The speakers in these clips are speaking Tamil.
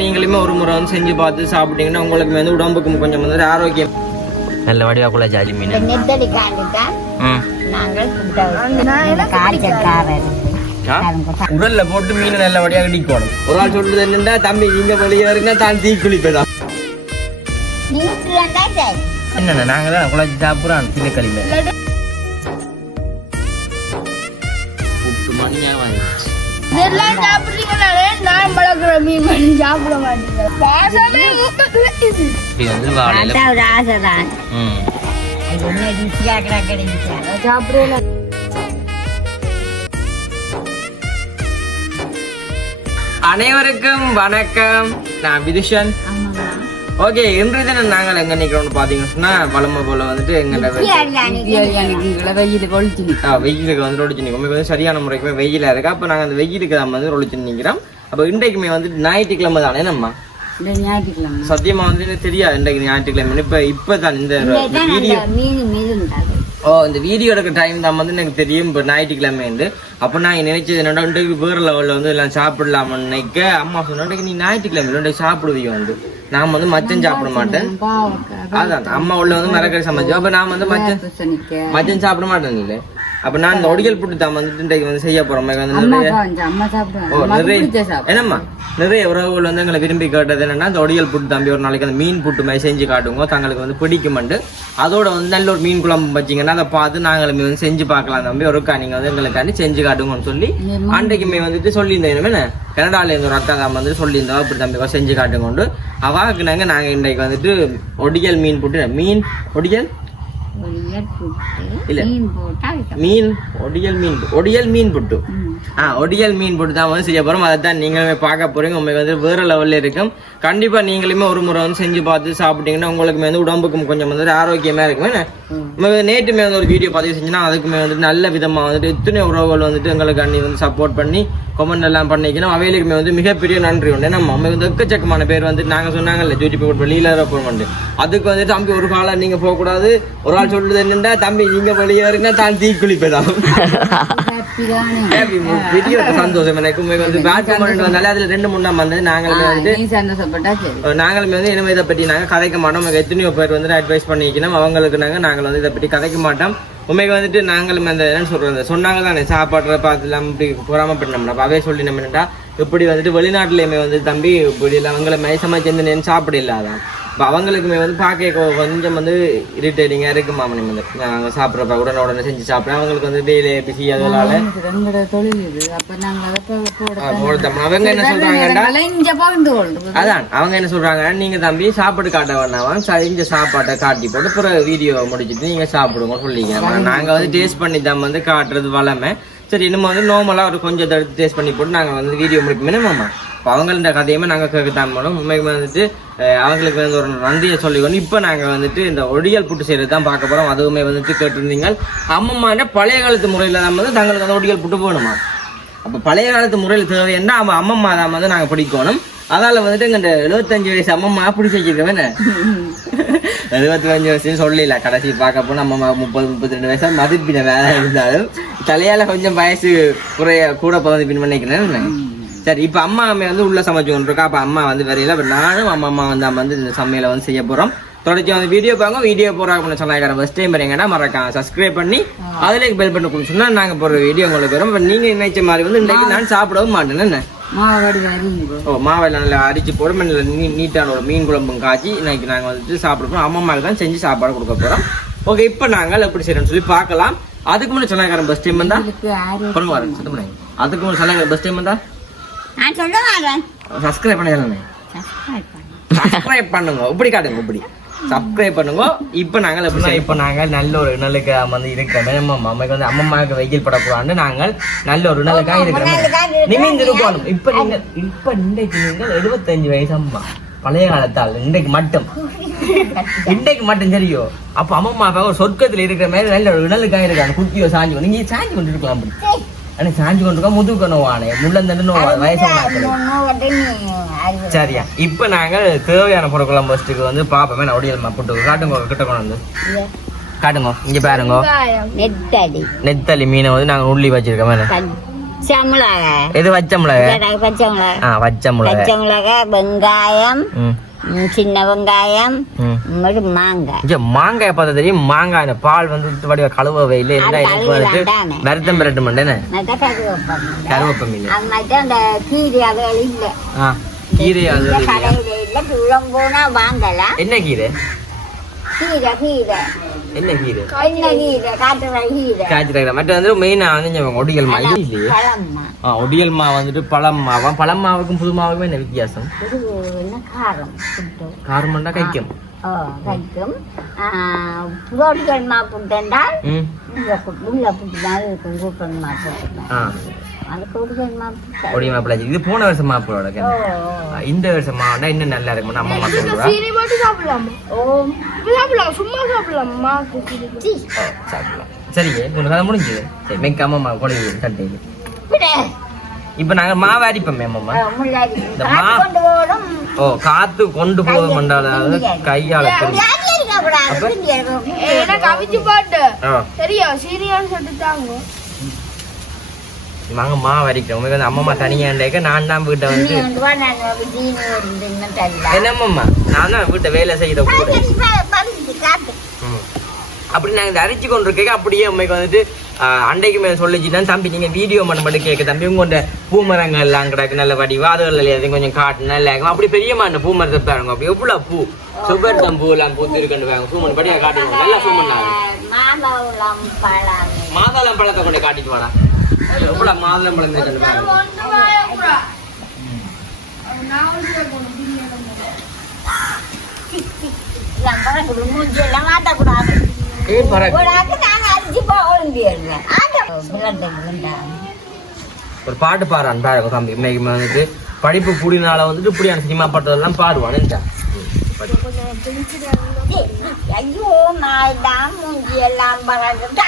நீங்களுமே ஒரு முறை வந்து செஞ்சு பார்த்து சாப்பிட்டீங்கன்னா உங்களுக்கு வந்து உடம்புக்கு கொஞ்சம் வந்து ஆரோக்கியம். நல்ல வடிவாக்குள்ள ஜாஜி மீன். நெத்தடி? உரல்ல போட்டு மீன் நல்ல வடியாக அடிக்கணும் ஒரு ஆள் சொல்றது என்னன்னா தம்பி நீங்க வெளியே வரீங்கன்னா தான். தீ குளிப்பதான் என்னண்ணா நாங்க தான் குழச்சி சாப்பிட்றோம் சின்ன களிம. உப்பு மணியா வாங்கி இதெல்லாம் சாப்பிடுறீங்கனாலே நான் வளர்க்குற மீன் பண்ணி சாப்பிட மாட்டீங்க. பாசமே இது. இப்படி வந்து வாழையில ஒரு ஆசைதான். ம். என்ன ருசியா கிடைச்சா சாப்பிடுவேன் அனைவருக்கும் வணக்கம். நான் விதுஷன். ஓகே இன்றைய தினம் நாங்கள் எங்க நிக்கிறோம்னு பாத்தீங்கன்னா சொன்னா வளமை போல வந்துட்டு எங்க வெயில் கொளுத்து வெயிலுக்கு வந்து ரொடிச்சு நிற்கும். சரியான முறைக்குமே வெயிலா இருக்கு. அப்ப நாங்க அந்த வெயிலுக்கு தான் வந்து ரொடிச்சு நிக்கிறோம். அப்ப இன்றைக்குமே வந்து ஞாயிற்றுக்கிழமை தானே நம்ம? ஞாயிற்றுக்கிழமை. சத்தியமா வந்து எனக்கு தெரியாது இன்றைக்கு ஞாயிற்றுக்கிழமை. இப்ப இப்பதான் இந்த வீடியோ ஓ இந்த வீடியோ எடுக்கிற டைம் தான் வந்து எனக்கு தெரியும். இப்போ ஞாயிற்றுக்கிழமை வந்து அப்போ நான் நினைச்சது என்னடா இன்றைக்கு வேறு லெவலில் வந்து எல்லாம் சாப்பிடலாம்னு நினைக்க. அம்மா சொன்னா நீ ஞாயிற்றுக்கிழமை இன்றைக்கு சாப்பிடுவீங்க வந்து? நான் வந்து மச்சம் சாப்பிட மாட்டேன். அதான் அம்மா உள்ள வந்து மரக்கறி சமைச்சோம் அப்போ நான் வந்து மச்சம் மச்சம் சாப்பிட மாட்டேன் இல்லை. அப்போ நான் இந்த ஒடியல் புட்டு தான் வந்துட்டு இன்றைக்கு வந்து செய்ய போகிறோம் வந்து நிறைய என்னம்மா? நிறைய உறவுகள் வந்து எங்களை விரும்பி கேட்டது என்னன்னா இந்த ஒடியல் புட்டு தம்பி ஒரு நாளைக்கு அந்த மீன் புட்டு மாதிரி செஞ்சு காட்டுங்க தங்களுக்கு வந்து பிடிக்குமெண்டு அதோட வந்து நல்ல ஒரு மீன் குழம்பு வச்சிங்கன்னா அதை பார்த்து நாங்களுமே வந்து செஞ்சு பார்க்கலாம் தம்பி. ஒருக்கா நீங்க வந்து எங்களுக்காண்டி செஞ்சு காட்டுங்கன்னு சொல்லி அன்றைக்குமே வந்துட்டு சொல்லியிருந்தேன். என்ன? கனடால இருந்து ஒரு அக்கா தான் வந்து சொல்லியிருந்தோம் இப்படி தம்பி செஞ்சு காட்டுங்கொண்டு அவாக்கு நாங்க நாங்க இன்றைக்கு வந்துட்டு ஒடியல் மீன் புட்டு மீன் இல்ல. மீன் ஒடியல் மீன் ஒடியல் மீன் புட்டு. ஆ ஒடியல் மீன் போட்டு தான் வந்து செய்ய அதை தான் நீங்களுமே பார்க்க போறீங்க. உங்களுக்கு வந்து வேற லெவல்ல இருக்கும். கண்டிப்பா நீங்களுமே ஒரு முறை வந்து செஞ்சு பார்த்து சாப்பிட்டீங்கன்னா உங்களுக்கு வந்து உடம்புக்கும் கொஞ்சம் வந்து ஆரோக்கியமா இருக்கும். நேற்றுமே வந்து ஒரு வீடியோ பதிவு செஞ்சுன்னா அதுக்குமே வந்துட்டு நல்ல விதமா வந்துட்டு இத்தனை உறவுகள் வந்துட்டு எங்களுக்கு அண்ணி வந்து சப்போர்ட் பண்ணி கமெண்ட் எல்லாம் பண்ணிக்கணும். அவைகளுக்குமே வந்து மிகப்பெரிய நன்றி உண்டு. நம்ம நம்ம வந்து எக்கச்சக்கமான பேர் வந்து நாங்க சொன்னாங்கல்ல ஜூட்டி போட்டு வெளியில போகணும் அதுக்கு வந்து தம்பி ஒரு காலம் நீங்க போக கூடாது ஒரு ஆள் சொல்றது என்னன்னா தம்பி நீங்க வெளியே வரீங்கன்னா தான் தீ குளிப்பதான். பெரிய சந்தோஷம் எனக்கு. வந்து பேட் கமெண்ட் வந்தாலே அதுல ரெண்டு மூணு நாள் வந்து நாங்களுமே வந்து நாங்களுமே வந்து இனிமே இதை பற்றி நாங்கள் கதைக்க மாட்டோம். எத்தனையோ பேர் வந்து அட்வைஸ் பண்ணிக்கணும். அவங்களுக்கு நாங்கள் நாங்கள் வந்து இதை பற்றி கதைக்க மாட்டோம். உண்மைக்கு வந்துட்டு நாங்களும் அந்த என்ன சொல்றது சொன்னாங்க தானே சாப்பாடுற பார்த்துலாம் இப்படி பொறாமப்பட்டோம்னா அவே சொல்லி நம்ம என்னடா இப்படி வந்துட்டு வெளிநாட்டுலயுமே வந்து தம்பி இப்படி இல்லை அவங்கள மயசமா சேர்ந்து நின்று சாப்பிட இல்லாதான் இப்போ அவங்களுக்குமே வந்து பார்க்க கொஞ்சம் வந்து இரிட்டேட்டிங்காக இருக்கு மாமனி வந்து நாங்கள் சாப்பிட்றப்ப உடனே உடனே செஞ்சு சாப்பிட்றேன். அவங்களுக்கு வந்து டெய்லி பிசி அதனால அவங்க என்ன கொள்றது அதான் அவங்க என்ன சொல்றாங்க? நீங்க தம்பி சாப்பாடு காட்ட வேணாம். செஞ்ச சாப்பாட்டை காட்டி போட்டு பிறகு வீடியோ முடிச்சிட்டு நீங்க சாப்பிடுங்க சொல்லிக்கிறோம் நாங்க வந்து டேஸ்ட் பண்ணி தான் வந்து காட்டுறது வளமை. சரி இன்னும் வந்து நார்மலா ஒரு கொஞ்சம் டேஸ்ட் பண்ணி போட்டு நாங்க வந்து வீடியோ முடிப்போம். என்னமாமா இப்போ அவங்கள கதையுமே நாங்க கேட்கத்தான் போனோம். உண்மைக்கு வந்துட்டு அவங்களுக்கு வந்து ஒரு நன்றியை சொல்லிக்கணும். இப்போ நாங்க வந்துட்டு இந்த ஒடியல் புட்டு செய்யறது தான் பார்க்க போறோம். அதுவுமே வந்துட்டு கேட்டிருந்தீங்க. அம்மம்மா பழைய காலத்து முறையில தான் வந்து தங்களுக்கு அந்த ஒடியல் புட்டு போகணுமா? அப்ப பழைய காலத்து முறையில் தேவை என்ன? அவன் அம்மம்மா தான் வந்து நாங்க பிடிக்கணும். அதால வந்துட்டு இந்த எழுபத்தஞ்சு வயசு அம்மம்மா பிடிச்சி வச்சிருக்கவே எழுபத்தஞ்சு வயசு சொல்லல. கடைசி பார்க்க போனா அம்மம்மா முப்பது முப்பத்தி ரெண்டு வயசா மதிப்பின வேலை இருந்தாலும் தலையால கொஞ்சம் வயசு குறைய கூட பின் பண்ணிக்கிறேன் சரி இப்ப அம்மா அம்மா வந்து உள்ள சமைச்சு இருக்கா அப்ப அம்மா வந்து வரையில அப்ப நானும் அம்மா அம்மா வந்து வந்து இந்த சமையலை வந்து செய்ய போறோம். தொடர்ச்சி வந்து வீடியோ பாருங்க. வீடியோ போறாங்க சொன்னாங்க ஃபர்ஸ்ட் டைம் வரீங்கன்னா மறக்காம சப்ஸ்கிரைப் பண்ணி அதுல பெல் பண்ணி கொடுத்து சொன்னா நாங்க போற வீடியோ உங்களுக்கு வரும். இப்ப நீங்க நினைச்ச மாதிரி வந்து இன்னைக்கு நான் சாப்பிடவும் மாட்டேன். என்ன? ஓ மாவில் நல்லா அரிச்சு நீ நீட்டான ஒரு மீன் குழம்பும் காய்ச்சி இன்னைக்கு நாங்கள் வந்துட்டு சாப்பிட போகிறோம் அம்மாவுக்கு தான் செஞ்சு சாப்பாடு கொடுக்க போகிறோம் ஓகே இப்போ நாங்கள் எப்படி செய்யறோம்னு சொல்லி பார்க்கலாம். அதுக்கு முன்னாடி சொன்னாங்க பஸ் டைம் வந்தா? அதுக்கு முன்னாடி சொன்னாங்க பஸ் டைம் வந்தா? நான் சொல்ல வரேன் சப்ஸ்கிரைப் பண்ணிடலாமே. சப்ஸ்கிரைப் பண்ணுங்க. இப்படி காட்டுங்க இப்படி சப்ஸ்கிரைப் பண்ணுங்க. இப்போ நாங்கள் எப்படி செய்ய இப்போ நாங்கள் நல்ல ஒரு இணலுக்கு வந்து இருக்கிறோம் நம்ம அம்மைக்கு வந்து அம்மம்மாவுக்கு வெயில் படக்கூடாது நாங்கள் நல்ல ஒரு இணலுக்காக இருக்கிறோம் நிமிந்து இருக்கணும். இப்போ நீங்கள் இப்போ இன்றைக்கு நீங்கள் எழுபத்தஞ்சு வயசு அம்மா. பழைய காலத்தால் இன்றைக்கு மட்டும். இன்றைக்கு மட்டும் தெரியும் அப்ப அம்மம்மா அப்பா ஒரு சொர்க்கத்துல இருக்கிற மாதிரி நல்ல ஒரு இணலுக்காக இருக்காங்க. குட்டியோ சாஞ்சி நீங்க சாஞ்சி கொண்டு இருக்கலாம் அப்படி. ஆனா சாஞ்சி கொண்டு இருக்கா முதுகு நோவானே முள்ளந்தண்டு நோவா வயசு சரியா. இப்ப நாங்க தேவையான பொருட்களாம் ஃபர்ஸ்ட்டுக்கு வந்து பாப்போமே நான் ஒடியல் போட்டு காட்டுங்க கிட்ட கொண்டு வந்து. காட்டுங்க இங்க பாருங்க. நெத்தடி நெத்தலி. மீனை வந்து நாங்க உள்ளி வச்சிருக்கோம் எது வச்ச மிளகா பச்சை மிளகா ஆ வச்ச மிளகா பச்சை மிளகா வெங்காயம். சின்ன வெங்காயம் மாங்காய். மாங்காய் பார்த்தா தெரியும். மாங்காய் பால் வந்து வடிவ கழுவ இல்லை என்ன எனக்கு. வருத்தம் பெரட்டு மண்டேன்னு நல்லா கருவேப்பம் இல்லை. கீரை அது என்ன கீரை? கீரை கீரை. என்ன கீரை காய்ச்சிருக்கிற மற்ற வந்து மெயினா வந்து ஒடியல் மா இல்லையே ஆ ஒடியல் மா வந்துட்டு பழம் மாவா பழம் மாவுக்கும் புது மாவுக்கும் என்ன வித்தியாசம்? இது என்ன? காரம். புட்டு. காரமண்டா கைக்கும் கைக்கும் மா புட்டுண்டால் உள்ள புட்டு. இருக்கும். மா புட்டு ஒடிய மாப்பிள்ளை இது போன வருஷம் மாப்பிளோட இந்த வருஷம் மாவுனா இன்னும் நல்லா இருக்கும்னு அம்மா அம்மா சீனி போட்டு சாப்பிடலாமா? ஓ இப்ப சாப்பிடலாம். சும்மா சாப்பிடலாமா. சரிங்க உனக்கு அதை முடிஞ்சது? சரி மெக்காம மா கொலை விடு. இப்போ நாங்க மாவு அரிப்போமே அம்மா இந்த மா- ஓ காத்து கொண்டு போக மாட்டாத கையால இருக்கும். போட்டு. சரியா சீனியான்னு சொல்லிட்டு தாங்க நாங்க மாவு அரிக்கிறோம் உங்களுக்கு வந்து அம்மா தனியாண்டேக்க நான் தான் வீட்டை வந்து. என்னம்மா நான் தான் வீட்டை வேலை செய்யற. ம். அப்படி நாங்க இந்த அரிச்சு கொண்டு இருக்க அப்படியே அம்மைக்கு வந்துட்டு அண்டைக்கு மேல சொல்லிச்சுன்னா தம்பி நீங்க வீடியோ மட்டும் மட்டும் கேட்க தம்பி உங்க பூமரங்கள் எல்லாம் கிடக்கு நல்ல வடிவா அதுகள் எதையும் கொஞ்சம் காட்டு நல்லா இருக்கும் அப்படி பெரியமா இந்த பூமரத்தை பாருங்க அப்படி எவ்வளவு பூ சுபர்தம் பூ எல்லாம் பூத்து இருக்குன்னு பாருங்க சூமன் படியா காட்டுங்க நல்லா சூமன். மாதாளம் பழத்தை கொண்டு காட்டிட்டு வாடா எவ்வளவு மாதுளம் பழம் இருக்குன்னு பாருங்க இதெல்லாம் பழக்குடு, மூஞ்சி எல்லாம் மாட்டக்கூடாது. ஏய் பறக்கு கூடாது, நாங்க அரிச்சு போக வேண்டியது. ஆட்டம். விளையாட்டு, விளையாட்டு. ஒரு பாட்டு பாடுறான் பாருங்க தம்பி இன்னைக்கு வந்துட்டு படிப்பு கூடினால வந்துட்டு இப்படியான சினிமா பாட்டெல்லாம் பாடுவான் நினைச்சா ஏய், ஐயோ நான் தான் மூஞ்சி எல்லாம் பறக்குது.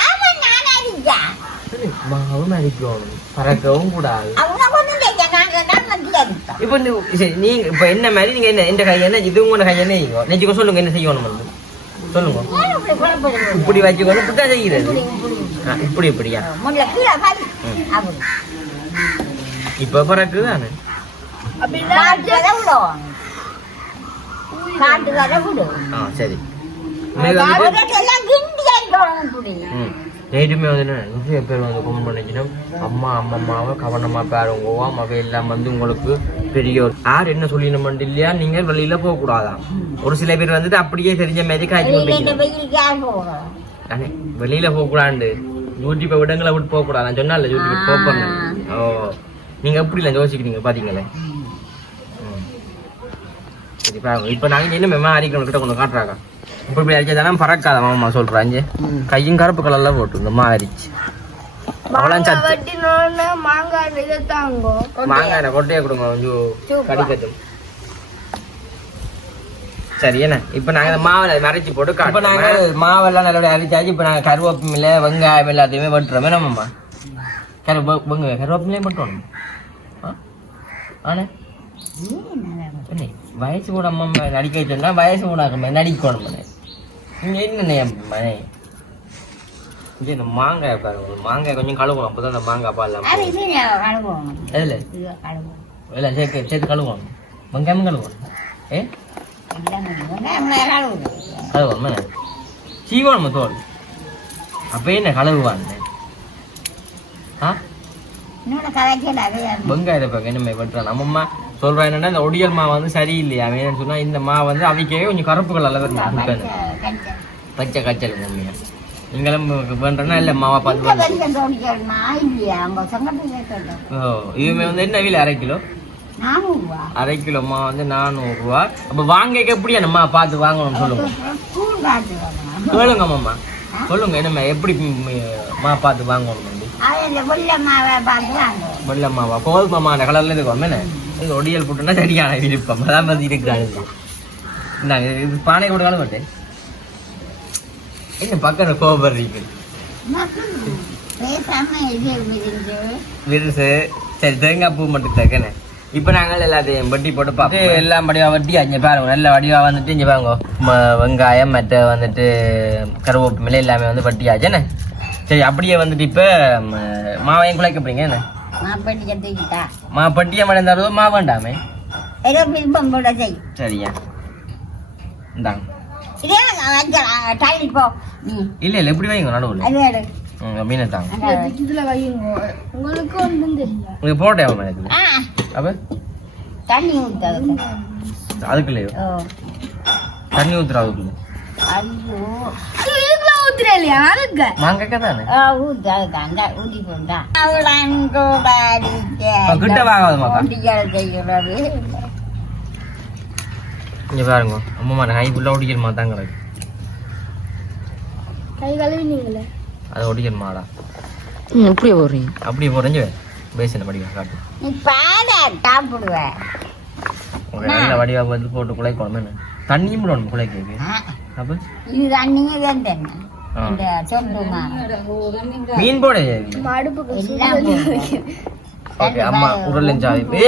மாவும் அடிக்கணும் பறக்கவும் கூடாது. இப்போ சரி நீங்க இப்போ என்ன மாதிரி நீங்க என்ன இந்த கை என்ன இது உங்களோட கை என்ன செய்யும் நெச்சுக்கோ சொல்லுங்க என்ன செய்யணும் வந்து சொல்லுங்க இப்படி வச்சுக்கணும் இப்படி தான் செய்கிறது இப்படி, இப்படியா. இப்போ பறக்கு தானே சரி இன்னைக்கு வந்துட்டு உனக்கெல்லாம் கிண்டி அடிக்கணும் இப்படி. ம் நேற்றுமே வந்து நிறைய பேர் வந்து ஃபோன் பண்ணிச்சுன்னா அம்மா அம்மம்மாவை கவனமா பாருங்க அவை எல்லாம் வந்து உங்களுக்கு பெரிய ஒரு யார் என்ன சொல்லிடணும் இல்லையா நீங்க வெளியில போக கூடாதாம் ஒரு சில பேர் வந்துட்டு அப்படியே தெரிஞ்ச மாதிரி காய்ச்சி? அண்ணே, வெளியில போக கூடாது யூடியூப் விடங்களை விட்டு போக கூடாது நான் சொன்னால யூடியூப் போக போறேன் ஓ நீங்க எப்படி இல்லை யோசிக்கிறீங்க பாத்தீங்களே ம். சரி பாருங்க இப்போ நாங்க என்ன மேமா அரிக்கணும் கிட்ட கொண்டு காட்டுறாங்க. இப்போ இப்படி அரிச்சதானா பறக்காத மாமா சொல்றாங்க கையும் கருப்பு கலர்ல போட்டு இந்த மா அரிச்சு அவ்வளோ சத்து. மாங்காய் இதை தாங்க. மாங்காய் கொட்டையை கொடுங்க கொஞ்சம் கடிக்கட்டும். சரி என்ன? இப்போ நாங்க இந்த மாவுல மறைச்சி போட்டு இப்போ நாங்க மாவெல்லாம் நல்லபடியா அரைச்சாச்சு. இப்போ நாங்க கருவேப்பிலை வெங்காயம் எல்லாத்தையுமே வெட்டுறோமே நம்மம்மா கரு வெங்காயம் கருவேப்பிலையும் வெட்டணும்? ஆனே? சரி வயசு கூட அம்மா நடிக்க சொன்னா வயசு கூட அம்மா நடிக்கணும் மனே. இங்க என்ன மனே? இது இந்த மாங்காய் பாருங்க மாங்காய் கொஞ்சம் கழுவணும் அப்பதான் அந்த மாங்காய் கழுவணும். எதுல. இல்லை சேர்த்து சேர்த்து கழுவணும். வெங்காயம் கழுவணும். ஏ? கழுவணும். கழுவணும் சீவனம் தோல்? அப்போ என்ன கழுவுவாங்க? ஆ. வெங்காயத்தை இப்போ என்ன வெட்டுறான் நம்மம்மா சொல்றா என்னன்னா இந்த ஒடியல் மா வந்து சரியில்லையா அவன் சொன்னா இந்த மா வந்து அவைக்கவே கொஞ்சம் கருப்பு கலர்ல வரும் பச்சை, காய்ச்சல் மம்மியா நீங்களும் வேண்டனா இல்லை மாவா பார்த்து. ஓ இதுமே வந்து என்ன விலை? அரை கிலோ. அரை கிலோ மா வந்து நானூறுரூவா அப்போ வாங்க எப்படியா நம்ம பார்த்து வாங்கணும்னு சொல்லுங்க. சொல்லுங்க மாமா. சொல்லுங்க என்னம்மா எப்படி ம், பார்த்து வாங்கணும்? வெள்ளை மாவை மாவா? கோதுமை மாட கலர்ல இருக்கும் என்ன? இது ஒடியல் போட்டுனா சரியான விருப்பம். அதான் மாதிரி இருக்கிறாங்க இந்தாங்க இது பானை கொடுக்காலும் காண மாட்டேன் என்ன பக்கம் கோபர் விருசு. சரி தேங்காய் பூ மட்டும் தக்கன. இப்போ நாங்கள் எல்லாத்தையும் வட்டி போட்டு பார்ப்போம். எல்லாம் வடிவாக வட்டி அஞ்சு பாருங்க. நல்ல வடிவாக வந்துட்டு இங்கே பாருங்க. ம- வெங்காயம் மற்ற வந்துட்டு கருவேப்பிலை எல்லாமே வந்து வட்டியாச்சு. என்ன? சரி அப்படியே வந்துட்டு இப்போ மாவையும் குழைக்க போறீங்க. என்ன? மா பட்டியம் அடைந்தாரோ மா வேண்டாமே ஏதோ விருப்பம் போட செய் சரியா இந்தாங்க இதே. தள்ளி போ இல்ல இல்ல இப்படி வைங்க நடுவில் அது எடு. மீனை தாங்க அங்க. இதுல வையுங்க உங்களுக்கு ஒன்றும் தெரியும் இங்க போட்டேன் அவன் எனக்கு ஆ, அப்ப தண்ணி அதுக்குள்ளேயோ ஊத்துற அதுக்குள்ள ஐயோ இங்க பாருங்க அம்மா கை ஃபுல்லா ஒடிக்கணுமா தான் கிடக்கு கை கழுவி நீங்களே அது ஒடிக்கணுமாடா இப்படியே போடுறீங்க. அப்படியே போறஞ்சு பேசின வடிவா காட்டு. நீ பாட நல்ல வடிவா போட்டு குழைக்கணும் என்ன தண்ணியும் விடணும் குழைக்க அப்ப? இது தண்ணியே தான் தண்ணி. இந்த சொந்துமா மீன் போட எல்லாம். ஓகே அம்மா உருளையும் சாவி.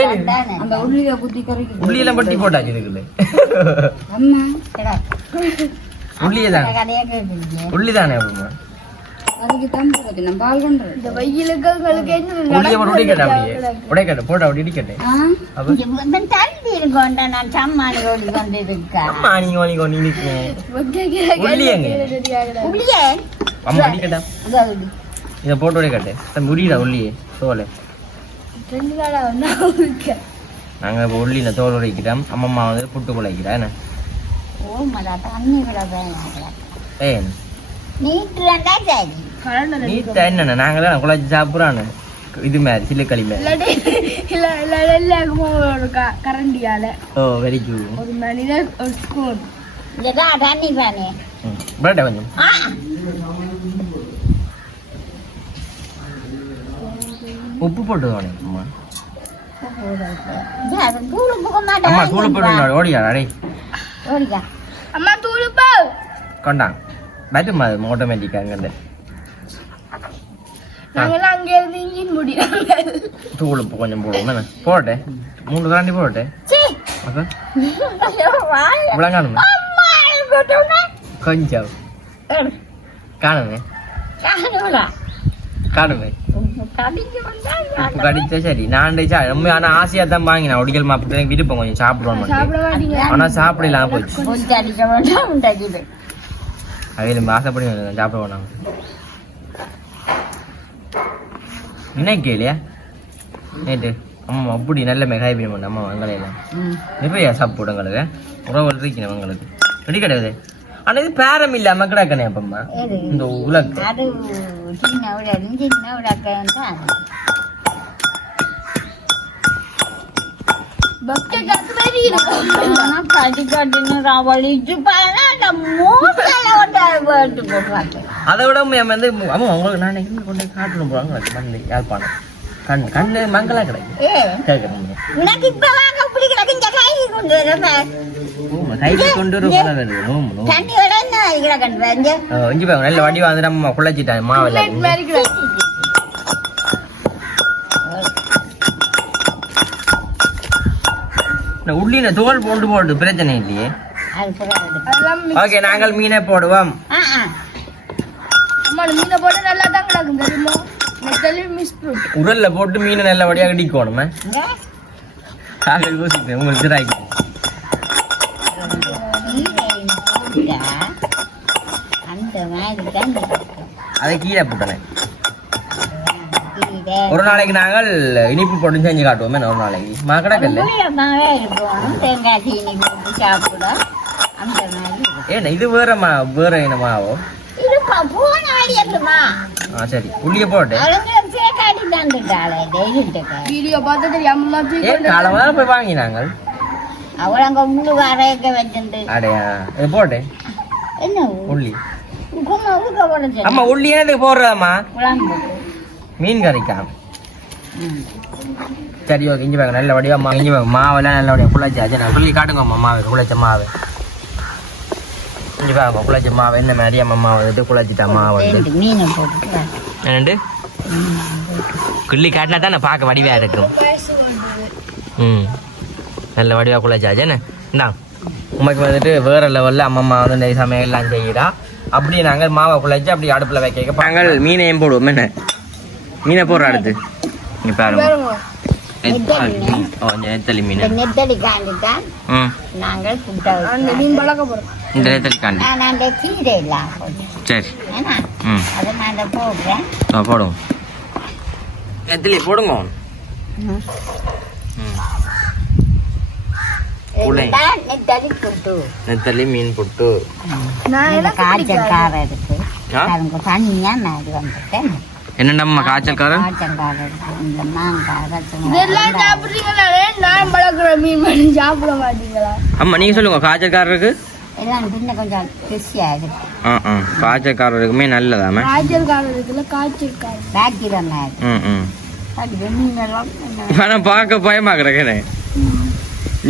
அந்த உள்ளியை குத்தி கறிக்கு உள்ளியெல்லாம் பட்டி போட்டாச்சு இதுக்குள்ள அம்மா எடா, உள்ளியே தானே. உள்ளி தானே அப்புறமா அதுக்கு போகுது நான் பால் கொண்டு இந்த வெயிலுக்கு உங்களுக்கு என்ன உள்ளிய போட்டு உடைக்கட்ட அப்படியே உடைக்கட்ட போட்டு அப்படி இடிக்கட்டே அப்ப இருக்கோண்டா, நான் சம்மானி ஓடி கொண்டு இருக்கா. அம்மா நீங்க நீங்க நீ நிற்கும் உள்ளி எங்க உள்ளியே? அம்மா இது. தோலை ரெண்டு நாளா வந்தா நாங்க இப்போ உள்ளியில தோல் உடைக்கிறோம் அம்மம்மா வந்து புட்டு குழைக்கிறா என்ன ஓமடா, தண்ணி விட வேணாம். ஏய் நீட்டுறேன்டா சரி. நீ என்னண்ணா நாங்களாம் குழைச்சி சாப்பிட்றான்னு இது மாதிரி சில்லுக்களி மாதிரி இல்ல இல்ல எல்லாருக்குமே ஒரு கரண்டியால ஓ வெரி குட் ஒரு மனிதர் ஒரு ஸ்பூன் இதா தண்ணி பானே. கொஞ்சம் உப்பு போட்டு அம்மா. அம்மா தூள் ஓடியா அடே ஓடிக்கா. அம்மா கொண்டாங்க ஆட்டோமேட்டிக்காக அங்கே நாங்கெல்லாம் அங்க இருந்து இன்ஜின் முடியும் தூள் உப்பு கொஞ்சம் போடுவோம் என்ன போட்டேன் மூணு கரண்டி போட்டேன் சீ. அப்போ ஐயோ, வாய். இவ்வளோ காணுமே அம்மா, போட்டோன்னே. கொஞ்சம். காணுமே? காணுமே உப்பு கடிச்சா சரி நான் நம்ம ஆனால் ஆசையாக தான் வாங்கினேன் ஒடிக்கல் மாப்பிட்டு விருப்பம் கொஞ்சம் சாப்பிடுவோம் ஆனால் சாப்பிடலாம் போச்சு அவையில் ஆசைப்படி வந்தோம், சாப்பிட வேணாம் என்ன கேளியா? நேற்று அம்மா அப்படி நல்ல மெகாய் பிரியம் பண்ண அம்மா வங்கலையெல்லாம் நிறைய சாப்பிடு உங்களுக்கு உறவு இருக்கணும் உங்களுக்கு. ரெடி கிடையாது? ஆனால் இது பேரம் இல்லாம கிடக்கணே அப்பம்மா? இந்த உலக்கு பக்த அதை விட நம்ம வந்து அம்மா உங்களுக்கு நான் கொண்டு போய் காட்டணும் போறாங்க மண்ணு யாழ்ப்பாணம். கண் கண்ணு மங்களா கிடைக்கும். உனக்கு இப்ப வாங்க பிடிக்கல இந்த உள்ளின தோல் போட்டு போட்டு பிரச்சனை இல்லையே. ஓகே நாங்கள் மீனை போடுவோம். மீனை போட்டு நல்லா தான் கிடக்கும் தெரியுமா? உரல்ல போட்டு மீனை நல்லபடியாக அடிக்கணுமே நாங்கள் யோசிக்கிறேன் உங்களுக்கு. அதை கீழே போட்டனே ஒரு நாளைக்கு நாங்கள் இனிப்பு போட்டு செஞ்சு காட்டுவோமே ஒரு நாளைக்கு. மாக்கடக்கல்ல. ஏன்னா இது வேற மா வேற வழியட்டுமா ஆ சரி. புளிய போட்டு. வீடியோ பார்த்து தெரியாம. காலமாக போய் வாங்கி நாங்கள் அவள் அங்க வரையக்க அடையா. இது போட்டு என்ன? உள்ளி. போட அம்மா உள்ளி என்னதுக்கு போடுறதாம்மா? குழம்பு. மீன் கறிக்கா. சரி ஓகே இஞ்சி பாருங்க நல்ல வடிவா மா இஞ்சி பாருங்க மாவெல்லாம் நல்ல வடிவா குழச்சி ஆச்சு நான் சொல்லி காட்டுங்கம்மா மாவு குழச்ச மாவு இஞ்சி பாருங்க குழச்ச மாவு என்ன மாதிரி அம்மா மாவு எடுத்து குழச்சிட்டா மாவு வந்து ரெண்டு மீனை போட்டு என்னண்டு கிள்ளி காட்டினா தான் நான் பார்க்க வடிவா இருக்கும் ம் நல்ல வடிவா குழச்சாச்சு என்ன இந்தா உமைக்கு வந்துட்டு வேற லெவலில் அம்மம்மா வந்து சமையல் எல்லாம் செய்கிறா அப்படி நாங்கள் மாவை குழச்சி அப்படி அடுப்பில் வைக்க நாங்கள் மீனையும் போடுவோம் என்ன மீனை போடுற அடுத்து இங்க பாருங்க பாருங்க நெத்தலி மீன். நெத்தலி நாங்கள் புட்டை அந்த மீன் பழக்க போறோம் இந்த நெத்தலி காண்டி நான் அந்த கீரை எல்லாம் போட்டேன் சரி ஏன்னா ம் அதை நான் அந்த போடுறேன் ஆ, போடுங்க நெத்தலி போடுங்க நெத்தலி புட்டு நெத்தலி மீன் புட்டு எனக்கு காய்ச்சல்கார இருக்கு தனியா நான் இது வந்துட்டேன் இந்த மாங்காய் ரசம் இதெல்லாம் சாப்பிடுறீங்களே நான் பழக்கிற மீன் பண்ணி சாப்பிட மாட்டீங்களா? அம்மா நீங்க சொல்லுங்க காய்ச்சல்காரருக்கு? எல்லாம் பின்ன கொஞ்சம் ருசியா இருக்கு. ஆ ஆ காய்ச்சல்காரருக்குமே நல்லதாமே. காய்ச்சல் காரம் இருக்குல்ல காய்ச்சல் காரம் பாக்கிரமா இருக்கு ம் ம் ஆனால் பார்க்க பயமா கிடக்குறேன்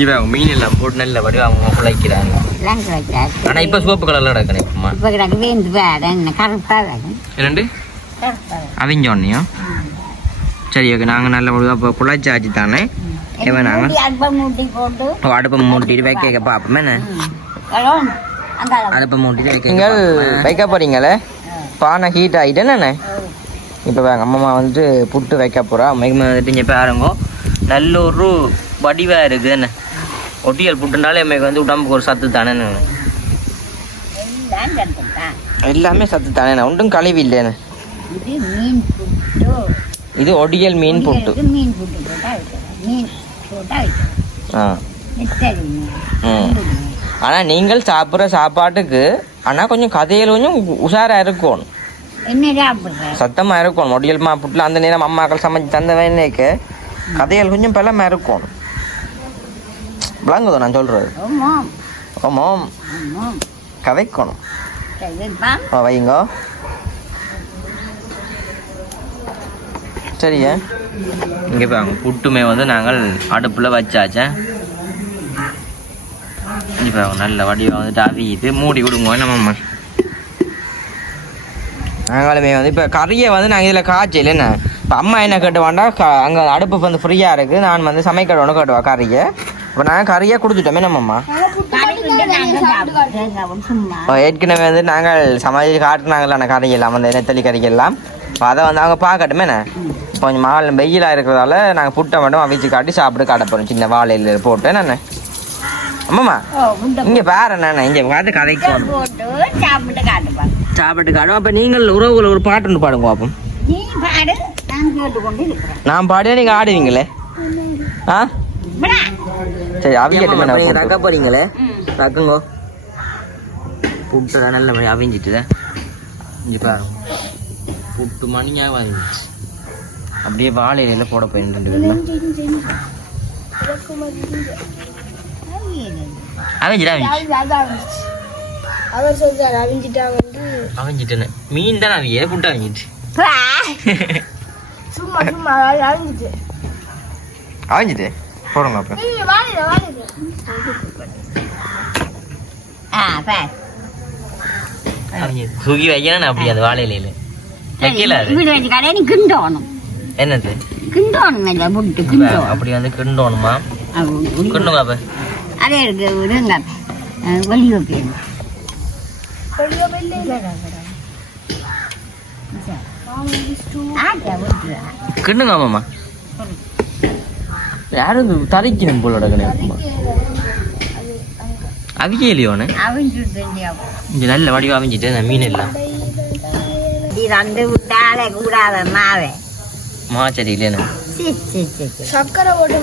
இவன் மீன் எல்லாம் போட்டு நல்ல வடிவா அவங்க பிழைக்கிறாங்க எல்லாம் கிடைக்காது ஆனா இப்ப சிவப்பு கலர்ல கிடக்குறேன் இப்பமா இப்போ கிடக்கு வேந்து வேற என்ன கருப்பா வேணும் ரெண்டு கருப்பா வேணும் அவங்க ஒன்றையும் சரி ஓகே. நாங்கள் நல்ல வடிவா இப்போ குழச்சாச்சு தானே? இவன் நாங்கள் அடுப்பை மூட்டிட்டு வைக்க பார்ப்போமே. என்ன. அடுப்பை மூட்டிட்டு வைக்க நீங்கள் வைக்க போறீங்களே? பானை ஹீட் ஆகிட்டேன்னு என்ன இப்போ வேங்க அம்மா வந்துட்டு புட்டு வைக்க போகிறா அம்மைக்கு வந்துட்டு இங்கே பாருங்க. நல்ல ஒரு வடிவாக இருக்குது. என்ன? ஒட்டியல் புட்டுனாலே அம்மைக்கு வந்து உடம்புக்கு ஒரு சத்து தானே எல்லாம் சத்து தானே ஒன்றும் கழிவு இல்லைன்னு இது மீன் புட்டு. இது ஒடியல் மீன் புட்டு. மீன் புட்டு போட்டா வைக்கிறேன் மீன் போட்டா வைக்கிறேன் ஆ. ஆனால் நீங்கள் சாப்பிட்ற சாப்பாட்டுக்கு ஆனால் கொஞ்சம் கதையில் கொஞ்சம் உஷாராக சாப்பிட்றேன் சத்தமாக இருக்கணும். ஒடியல் மா புட்டில் அந்த நேரம் அம்மாக்கள் சமைச்சு தந்த வேலைக்கு கதைகள் கொஞ்சம் பலமாக இருக்கணும். விளங்குதோ நான் சொல்கிறது ஆமாம். கதைக்கணும். வைங்க சரிங்க. இங்கே பாருங்க புட்டுமே வந்து நாங்கள் அடுப்பில் வச்சாச்சேன் இங்கே பாருங்க நல்ல வடிவம் வந்துட்டு அவியுது. மூடி விடுங்க நம்ம நாங்களுமே வந்து இப்போ கறியை வந்து நாங்கள் இதில் காய்ச்சல் என்ன? இப்போ அம்மா என்ன கேட்டுவாண்டா அங்கே அடுப்பு வந்து ஃப்ரீயாக இருக்குது நான் வந்து சமைக்கிறோன்னு கேட்டுவா கறியை? இப்போ நாங்கள் கறியை கொடுத்துட்டோமே நம்மம்மா ஏற்கனவே வந்து நாங்கள் சமைச்சு காட்டினாங்கல்ல அந்த கறியெல்லாம் அந்த நெத்தலி கறியெல்லாம். இப்போ அதை வந்து அவங்க பார்க்கட்டுமே கொஞ்சம் மால் வெயிலாக இருக்கிறதால நாங்கள் புட்டை மட்டும் அவிச்சு காட்டி சாப்பிட்டு காட்ட போகிறோம் சின்ன வாழையில் போட்டு. நான் முட்டை இங்கே பாரு என்ன இங்கே பார்த்து கதைக்கு போட்டு சாப்பிட்டு காட்டும் அப்போ நீங்கள் உறவுகள் ஒரு பாட்டு ஒன்று பாடுங்க பார்ப்போம் நீ பாடு நான் நான் பாடியா நீங்கள் ஆடுவீங்களே? ஆ. சரி அவிக்கட்டுமே நான் ரக்க போகிறீங்களே ம். ரக்குங்கோ புட்டு நல்ல அவிஞ்சிட்டு இங்கே பாருங்க. புட்டு மணியாக அவிஞ்சிச்சு அப்படியே வாழையில போட போயிருந்துட்டு அவிஞ்சிட்டு அவர் சொல்றாரு அவிஞ்சிட்டா வந்து அவிஞ்சிட்டேன்னு மீன் தானே அவிய புட்டு அவிஞ்சிட்டு. சும்மா சும்மா அவிஞ்சிட்டு. அவிஞ்சிட்டு போடுங்க அப்போ. தூக்கி வைக்கணும் அப்படி அந்த வாழையில இப்படி வச்சு கடை நீ கிண்டோணும். என்னது? கிண்டோணும் இல்லை புட்டு கிண்டோணும். அப்படி வந்து கிண்டோணுமா? கிண்டுங்க அப்போ. அதே இருக்கு விடுங்க கிண்டுங்க யாரும் தரைக்கணும் போல அவிக்கலையோன்னு அவிஞ்சுட்டு இங்கே நல்ல வடிவம் அவிஞ்சிட்டு அந்த மீன் எல்லாம். நீ வந்து விட்டாலே கூடாத மாவே சி சி சக்கரை போட்டு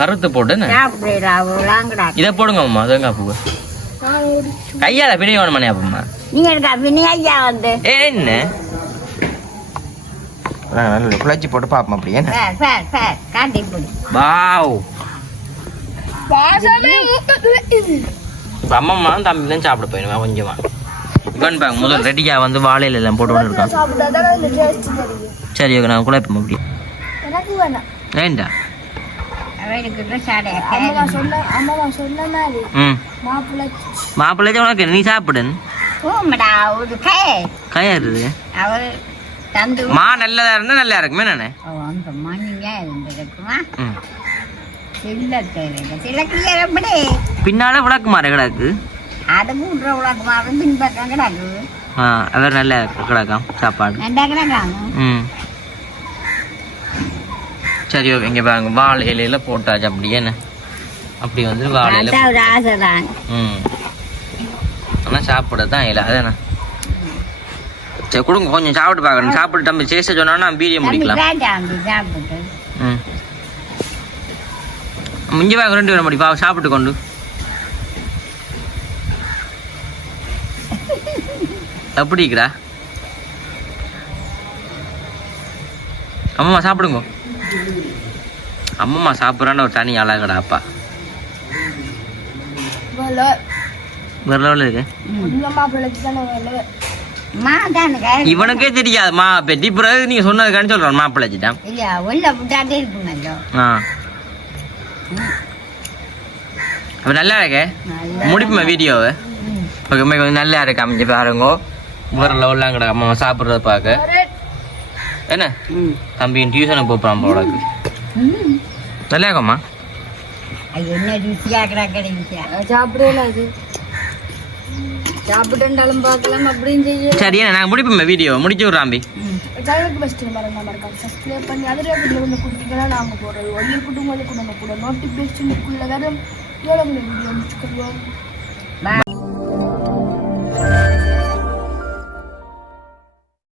கருத்து போட்டு இதை போடுங்க அம்மா தேங்காய் பூ நான் ஒரு கையால பிணை வேணுமானே அப்பம்மா நீ எடுக்கா பின்னி ஐயா வந்து என்ன நல்ல குழச்சி போட்டு பார்ப்போம் அப்படியே காட்டி பிடி வாவ் அம்மம்மா தம்பி தான் சாப்பிட போயிடுவேன் கொஞ்சமா இவன் பாங்க முதல் ரெடியாக வந்து வாழையில எல்லாம் போட்டு இருக்கான் சரி ஓகே நான் குழப்பம் அப்படி வேண்டா மாப்பிள்ளை உனக்கு நீ சாப்பிடு ஓமடா ஒரு கை. கையாருது அவர் தந்து மா நல்லதா இருந்தா நல்லா இருக்குமே. நானே பின்னால விளக்கு மாற கிடக்கு. அது மூன்று உலகமா பின்பக்கம் கிடக்கு ஆ அவர் நல்லா கிடக்காம் சாப்பாடு கிடக்காங்க ம் சரி ஓகே இங்கே பாருங்க வாழை இலையில போட்டாச்சு அப்படியே என்ன அப்படி வந்து வாழை இலை ஒரு ஆசை தான் ம் ஆனால் சாப்பிட தான் இல்லை அதானே சரி கொடுங்க கொஞ்சம் சாப்பிட்டு பார்க்கணும் சாப்பிட்டு தம்பி சேச சொன்னா வீடியோ முடிக்கலாம் ம் இங்கே வாங்க ரெண்டு பேரும் முடிப்பா சாப்பிட்டு கொண்டு எப்படி இருக்கிறா அம்மா சாப்பிடுங்க. அம்மம்மா சாப்பிட்றான்னு ஒரு தனி அழகடா அப்பா. வேற லெவலில் இருக்கு. இவனுக்கே தெரியாது. மா பெட்டி பிறகு நீங்க சொன்னதுக்கான்னு சொல்றான் மாப்பிள்ளைச்சிட்டான் இல்ல உள்ள விட்டாட்டே இருக்குமல்லோ ஆ. அப்ப நல்லா இருக்கு? முடிப்புமா வீடியோவை. ஓகே கொஞ்சம் நல்லா இருக்கு அமைஞ்சு பாருங்க. வேற லெவல்லாம் கிடக்கு. அம்மா சாப்பிட்றத பார்க்க. என்ன. தம்பி டியூஷனுக்கு போப்பான் போலக்கு. நல்லா இருக்கும்மா என்ன ருசியா கிடக்குது ருசியா சாப்பிடல அது. சாப்பிட்டுண்டாலும் பார்க்கலாம் அப்படின்னு செய்ய சரி நாங்கள் முடிப்போமே வீடியோ முடிச்சு விட்றாம்பி சேனலுக்கு பெஸ்ட் மறக்காம மறக்காம சப்ஸ்கிரைப் பண்ணி அதில் வீடியோ வந்து கொடுத்தீங்கன்னா நாங்கள் போடுறது. குடும்பம் கூட நோட்டிஃபிகேஷனுக்குள்ள வரும் எவ்வளோ வீடியோ முடிச்சுக்கொள்வோம்